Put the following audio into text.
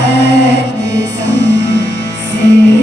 Let me see.